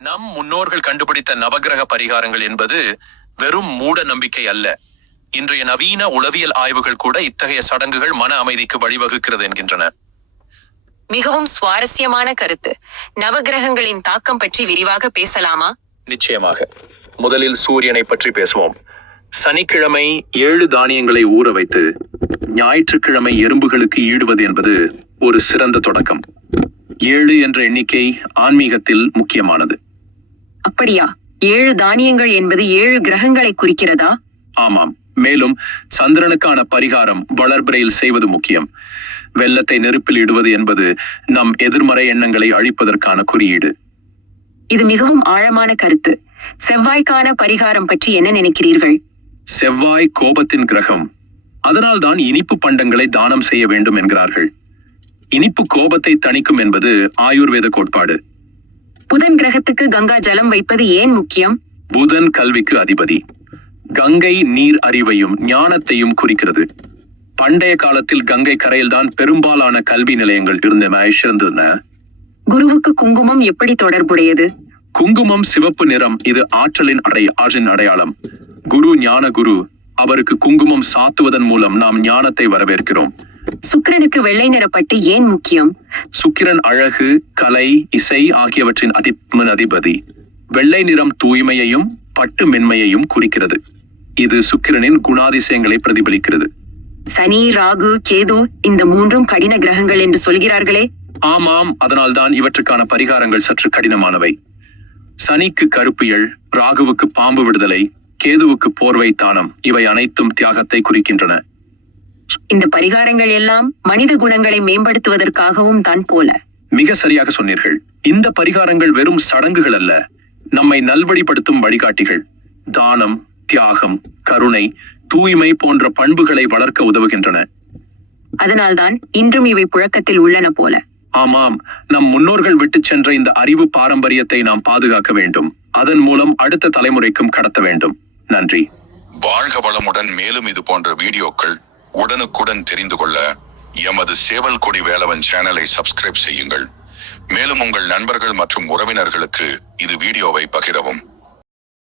நம் முன்னோர்கள் கண்டுபிடித்த நவகிரக பரிகாரங்கள் என்பது வெறும் மூட நம்பிக்கை அல்ல. இன்றைய நவீன உளவியல் ஆய்வுகள் கூட இத்தகைய சடங்குகள் மன அமைதிக்கு வழிவகுக்கிறது என்கின்றன. மிகவும் சுவாரஸ்யமான கருத்து. நவகிரகங்களின் தாக்கம் பற்றி விரிவாக பேசலாமா? நிச்சயமாக. முதலில் சூரியனை பற்றி பேசுவோம். சனிக்கிழமை 7 தானியங்களை ஊற வைத்து ஞாயிற்றுக்கிழமை எறும்புகளுக்கு ஈடுவது என்பது ஒரு சிறந்த தொடக்கம். 7 என்ற எண்ணிக்கை ஆன்மீகத்தில் முக்கியமானது. அப்படியா? 7 தானியங்கள் என்பது 7 கிரகங்களை குறிக்கிறதா? ஆமாம். மேலும் சந்திரனுக்கான பரிகாரம் வளர்பிறையில் செய்வது முக்கியம். வெள்ளத்தை நெருப்பில் இடுவது என்பது நம் எதிர்மறை எண்ணங்களை அழிப்பதற்கான குறியீடு. இது மிகவும் ஆழமான கருத்து. செவ்வாய்க்கான பரிகாரம் பற்றி என்ன நினைக்கிறீர்கள்? செவ்வாய் கோபத்தின் கிரகம். அதனால்தான் இனிப்பு பண்டங்களை தானம் செய்ய வேண்டும் என்கிறார்கள். இனிப்பு கோபத்தை தணிக்கும் என்பது ஆயுர்வேத கோட்பாடு. புதன் கிரகத்துக்கு கங்கா ஜலம் வைப்பது ஏன் முக்கியம்? புதன் கல்விக்கு அதிபதி. கங்கை நீர் அறிவையும் ஞானத்தையும் குறிக்கிறது. பண்டைய காலத்தில் கங்கை கரையில்தான் பெரும்பாலான கல்வி நிலையங்கள் இருந்தன. குருவுக்கு குங்குமம் எப்படி தொடர்புடையது? குங்குமம் சிவப்பு நிறம். இது ஆற்றலின் அடையாளம். குரு ஞான குரு. அவருக்கு குங்குமம் சாத்துவதன் மூலம் நாம் ஞானத்தை வரவேற்கிறோம். சுக்கிரனுக்கு வெள்ளை நிற பட்டு ஏன் முக்கியம்? சுக்கிரன் அழகு, கலை, இசை ஆகியவற்றின் அதிபதி. வெள்ளை நிறம் தூய்மையையும் பட்டு மென்மையையும் குறிக்கிறது. இது சுக்கிரனின் குணாதிசயங்களை பிரதிபலிக்கிறது. சனி, ராகு, கேது இந்த 3ம் கடின கிரகங்கள் என்று சொல்கிறார்களே. ஆமாம். அதனால்தான் இவற்றுக்கான பரிகாரங்கள் சற்று கடினமானவை. சனிக்கு கருப்பியல், ராகுவுக்கு பாம்பு விடுதலை, கேதுவுக்கு போர்வை தானம். இவை அனைத்தும் தியாகத்தை குறிக்கின்றன. இந்த பரிகாரங்கள் எல்லாம் மனித குணங்களை மேம்படுத்துவதற்காகவும் தான் போல. மிக சரியாக சொன்னீர்கள். இந்த பரிகாரங்கள் வெறும் சடங்குகள் அல்ல, நம்மை நல்வழிப்படுத்தும் வழிகாட்டிகள். தானம், தியாகம், கருணை, தூய்மை போன்ற பண்புகளை வளர்க்க உதவுகின்றன. அதனால்தான் இன்றும் இவை புழக்கத்தில் உள்ளன போல. ஆமாம். நம் முன்னோர்கள் விட்டு சென்ற இந்த அறிவு பாரம்பரியத்தை நாம் பாதுகாக்க வேண்டும். அதன் மூலம் அடுத்த தலைமுறைக்கும் கடத்த வேண்டும். நன்றி. வாழ்க வளமுடன். மேலும் இது போன்ற வீடியோக்கள் உடனுக்குடன் தெரிந்து கொள்ள எமது சேவல் கொடி வேலவன் சேனலை சப்ஸ்கிரைப் செய்யுங்கள். மேலும் உங்கள் நண்பர்கள் மற்றும் உறவினர்களுக்கு இது வீடியோவை பகிரவும்.